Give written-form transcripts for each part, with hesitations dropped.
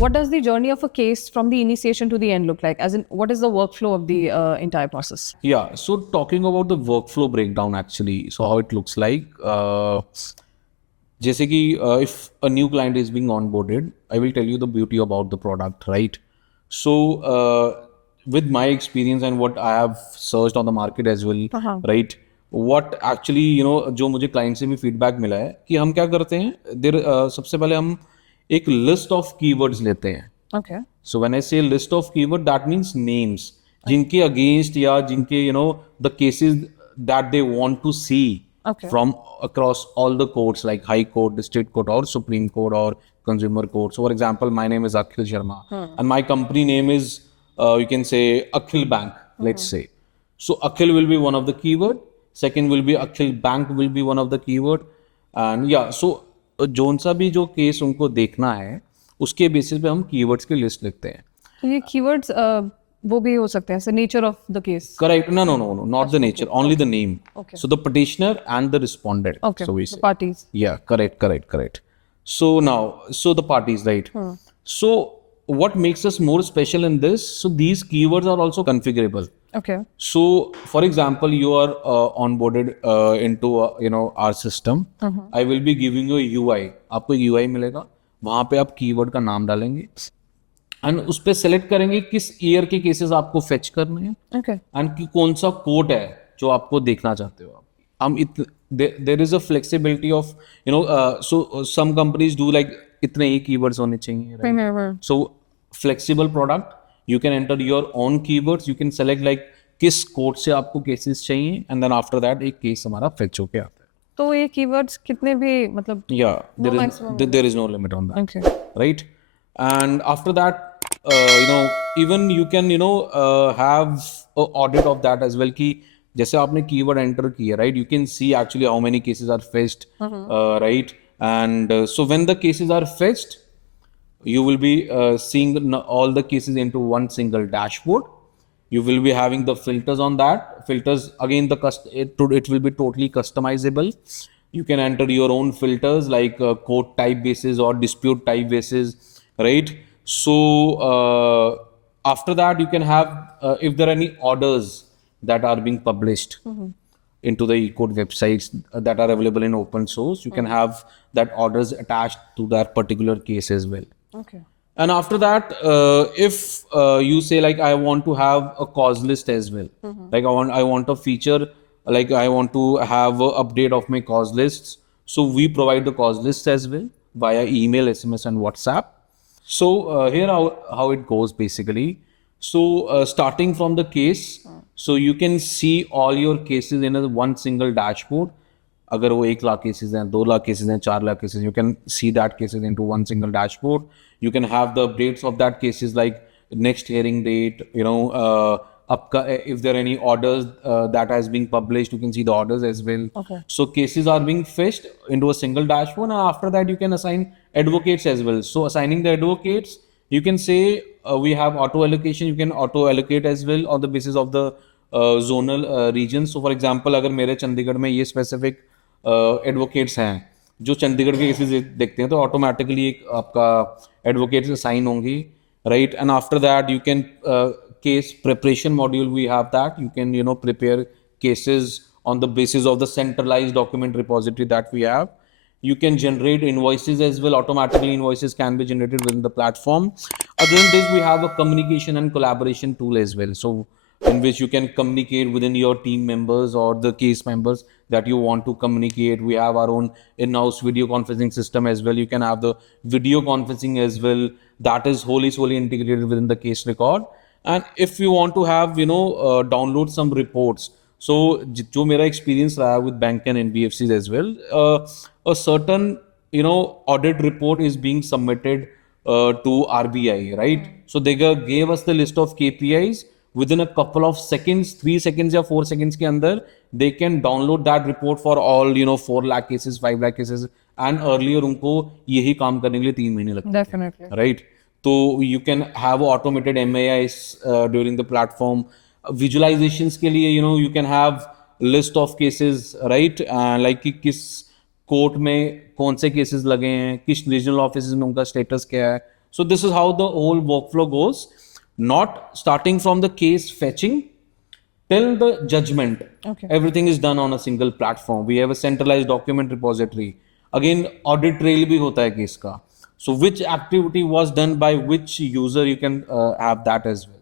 What does the journey of a case from the initiation to the end look like? As in, what is the workflow of the entire process? Yeah, so talking about the workflow breakdown actually, so how it looks like, जैसे कि if a new client is being onboarded, I will tell you the beauty about the product, right? So with my experience and what I have searched on the market as well, right? What actually जो मुझे client से भी feedback मिला है कि हम क्या करते हैं देर सबसे पहले हम एक लिस्ट ऑफ कीवर्ड्स लेते हैं. Okay. So when I say list of keyword, that means names. जिनके against या जिनके the cases that they want to see Okay. from across all the courts like High Court, District Court, or Supreme Court, or Consumer Court. So for example, my name is Akhil Sharma, and my company name is you can say Akhil Bank. Let's say. So Akhil will be one of the keyword. Second will be Akhil Bank will be one of the keyword, and yeah. So zone सा भी जो case उनको देखना है उसके basis पे हम keywords की लिस्ट लिखते हैं. तो ये keywords वो भी हो सकते हैं, so nature of the case. Correct. No, not the nature, only the name. Okay. So the petitioner and the respondent. Okay. So we The say. parties. Yeah, correct. So now, so the parties, right? So what makes us more special in this? So these keywords are also configurable. Okay. So, for example, you are onboarded into our system. I will be giving you a UI. आपको एक UI मिलेगा. वहाँ पे आप keyword का नाम डालेंगे and उस पर सेलेक्ट करेंगे किस ईयर के केसेस आपको फेच करने हैं Okay. एंड कि कौन सा कोर्ट है जो आपको देखना चाहते हो आप. हम there is a flexibility of so some companies do like इतने ही कीवर्ड्स होने चाहिए. So flexible product, you can enter your own keywords, you can select like किस कोर्ट से आपको केसेस चाहिए एंड देन आफ्टर दैट एक केस हमारा फेच होके आता है. तो ये keywords कितने भी मतलब Yeah, No maximum there is no limit on that. Okay. Right? And after that, even you can have a audit of that as well. कि जैसे आपने keyword enter किया, right? You can see actually how many cases are fetched, right? And so when the cases are fetched, you will be seeing all the cases into one single dashboard. You will be having the filters on that. Filters again, it will be totally customizable. You can enter your own filters like court type basis or dispute type basis, right? So after that, you can have if there are any orders that are being published into the e-code websites that are available in open source, you can have that orders attached to that particular case as well. Okay. And after that, if you say like I want to have a cause list as well, like I want a feature, like I want to have a update of my cause lists. So we provide the cause lists as well via email, SMS, and WhatsApp. So here how it goes basically. So starting from the case, so you can see all your cases in a one single dashboard. अगर वो 1 lakh cases हैं, 2 lakh cases हैं, 4 lakh cases, you can see that cases into one single dashboard. You can have the updates of that cases like next hearing date, if there are any orders that has been published, you can see the orders as well. Okay. So cases are being fetched into a single dashboard, and after that you can assign advocates as well. So assigning the advocates, you can say we have auto allocation. You can auto allocate as well on the basis of the zonal regions. So for example, अगर मेरे चंडीगढ़ में ये specific advocates हैं जो चंडीगढ़ के cases देखते हैं तो ऑटोमेटिकली एक आपका एडवोकेट असाइन होंगी, right? And after that you can case preparation module we have that you can prepare cases on the basis of the centralized document repository that we have. You can generate invoices as well. Automatically invoices can be generated within the platform. Other than this, we have a communication and collaboration tool as well, so in which you can communicate within your team members or the case members that you want to communicate. We have our own in-house video conferencing system as well. You can have the video conferencing as well, that is solely integrated within the case record. And if you want to have download some reports, so जो मेरा experience रहा with bank and NBFCs as well, a certain audit report is being submitted to RBI, right? So they gave us the list of KPIs. Within a couple of seconds, 3 seconds या 4 seconds के अंदर they can download that report for all 4 lakh cases, 5 lakh cases, and earlier उनको यही काम करने के लिए 3 महीने लगते थे. Definitely. Right? So you can have automated MAIs during the platform. Visualizations के लिए you can have list of cases, right? Like कि किस कोर्ट में कौन से केसेस लगे हैं, किस रीजनल ऑफिस में उनका स्टेटस क्या है, So this is how the whole workflow goes, not starting from the case fetching till the judgment. Okay. Everything is done on a single platform. We have a centralized document repository. Again, audit trail भी होता है case का. So which activity was done by which user, you can have that as well.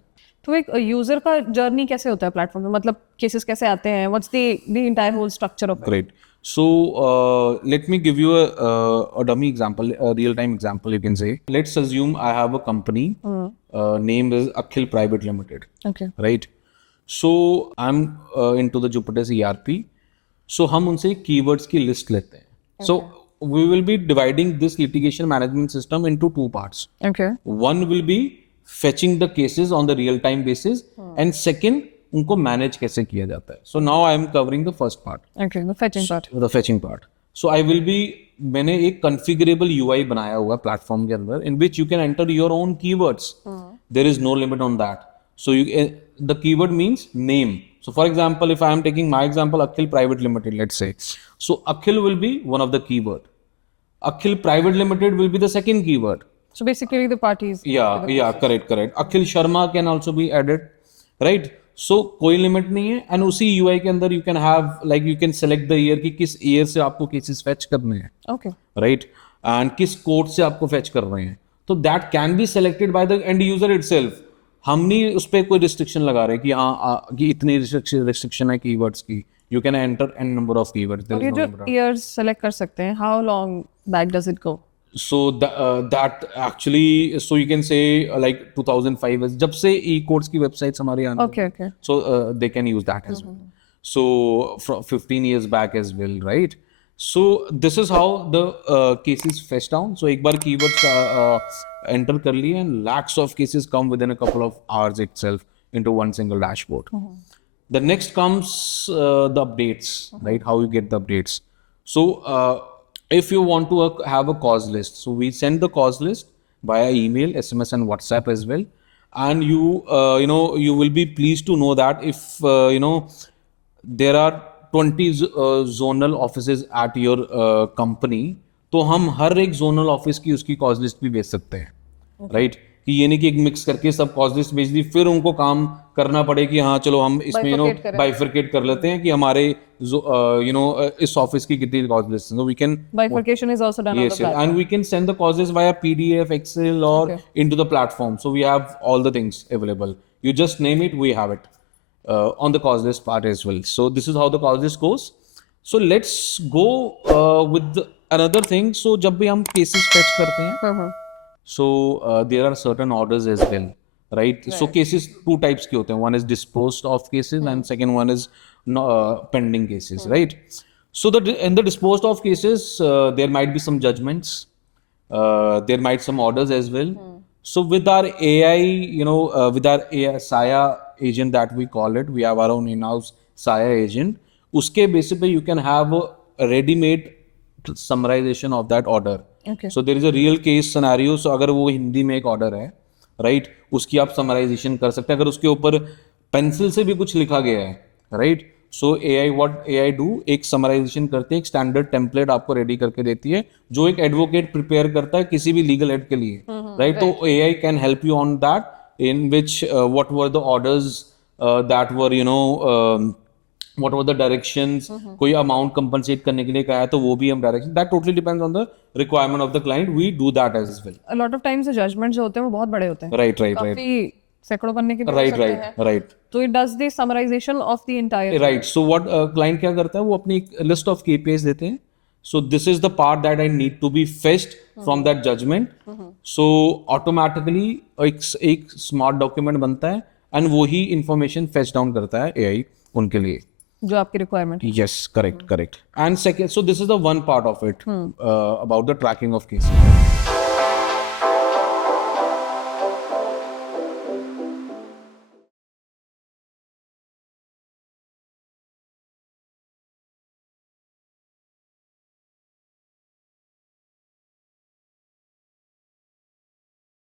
तो एक user का journey कैसे होता है प्लेटफॉर्म में, मतलब केसेस कैसे आते हैं, what's the entire whole structure of it? Great. So let me give you a dummy example, a real-time example, you can say. Let's assume I have a company, name is Akhil Private Limited, okay. right? So I'm into the Jupyter's ERP. So हम उनसे keywords की list लेते हैं. So we will be dividing this litigation management system into two parts. Okay. One will be fetching the cases on the real-time basis, and second, उनको manage कैसे किया जाता है. So now I am covering the first part. Okay, the fetching part. The fetching part. So I will be, मैंने एक configurable UI बनाया हुआ platform के अंदर, in which you can enter your own keywords. There is no limit on that. So the keyword means name. So for example, if I am taking my example, Akhil Private Limited, let's say. So Akhil will be one of the keyword. Akhil Private Limited will be the second keyword. So basically the parties. Yeah, correct. Akhil Sharma can also be added, right? So कोई limit नहीं है, and उसी UI के अंदर you can have, like you can select the year कि किस year से आपको cases fetch करने हैं, ओके. right? And किस कोर्ट से आपको fetch कर रहे हैं. तो that can be selected by the end user itself. हम नहीं उस पर कोई restriction लगा रहे कि हाँ कि इतनी restriction है keywords की. You can enter n number of keywords. There और is ये no जो limit. ईयर्स सेलेक्ट कर सकते हैं, how long back does it go? So that actually, so you can say like 2005 is जब से e-courts की websites हमारी आने लगी. Okay. Okay. So they can use that as well. So from 15 years back as well, right? So this is how the cases fetch down. So एक बार keywords enter कर लिए, and lakhs of cases come within a couple of hours itself into one single dashboard. The next comes the updates, right? How you get the updates. So if you want to have a cause list, so we send the cause list via email, SMS, and WhatsApp as well. And you will be pleased to know that if there are 20 zonal offices at your company, तो हम हर एक zonal office की उसकी cause list भी भेज सकते हैं, right? कि ये नहीं कि एक मिक्स करके सब cause list भेज दी, फिर उनको काम करना पड़े कि हाँ चलो हम इसमें बाइफरकेट कर लेते हैं कि हमारे इस ऑफिस की कितनी cause list है. So we can Bifurcation is also done on the yes, platform. and we can send the causes via PDF, Excel, or into the platform. So we have all the things available. You just name it, we have it on the cause list part as well. So this is how the cause list goes. So let's go with another thing. So जब भी हम cases fetch करते हैं, so there are certain orders as well, right? So cases two types के होते हैं. One is disposed of cases, and second one is pending cases, right? So in the disposed of cases, there might be some judgments, there might some orders as well. So with our AI, with our AI Saya agent that we call it, we have our own in-house Saya agent. Uske basis pe you can have a ready-made summarization of that order. Okay. So there is a real case scenario. So अगर वो हिंदी में एक order है, right? उसकी आप summarization कर सकते हैं. अगर उसके ऊपर pencil से भी कुछ लिखा गया है, right? So what AI do, एक summarization करते हैं, एक standard template आपको ready करके देती है, जो एक advocate prepare करता है किसी भी legal aid के लिए, right? तो AI can help you on that, in which what were the orders that were what were the directions, कोई amount compensate करने के लिए कहा है तो वो भी हम direction, that totally depends on the requirement of the client. We do that as well. A lot of times the judgments जो होते हैं वो बहुत बड़े होते हैं, Right. काफी सैकड़ों पन्ने के भी हो सकते हैं. Right. तो it does the summarization of the entire. Right. So what client क्या करता है, वो अपनी एक list of KPIs देते हैं. So this is the part that I need to be fetched from that judgment. So automatically एक smart document बनता है, and वो ही information fetch down करता है AI उनके लिए. जो आपकी requirement. Yes, correct. And second, so this is the one part of it about the tracking of cases.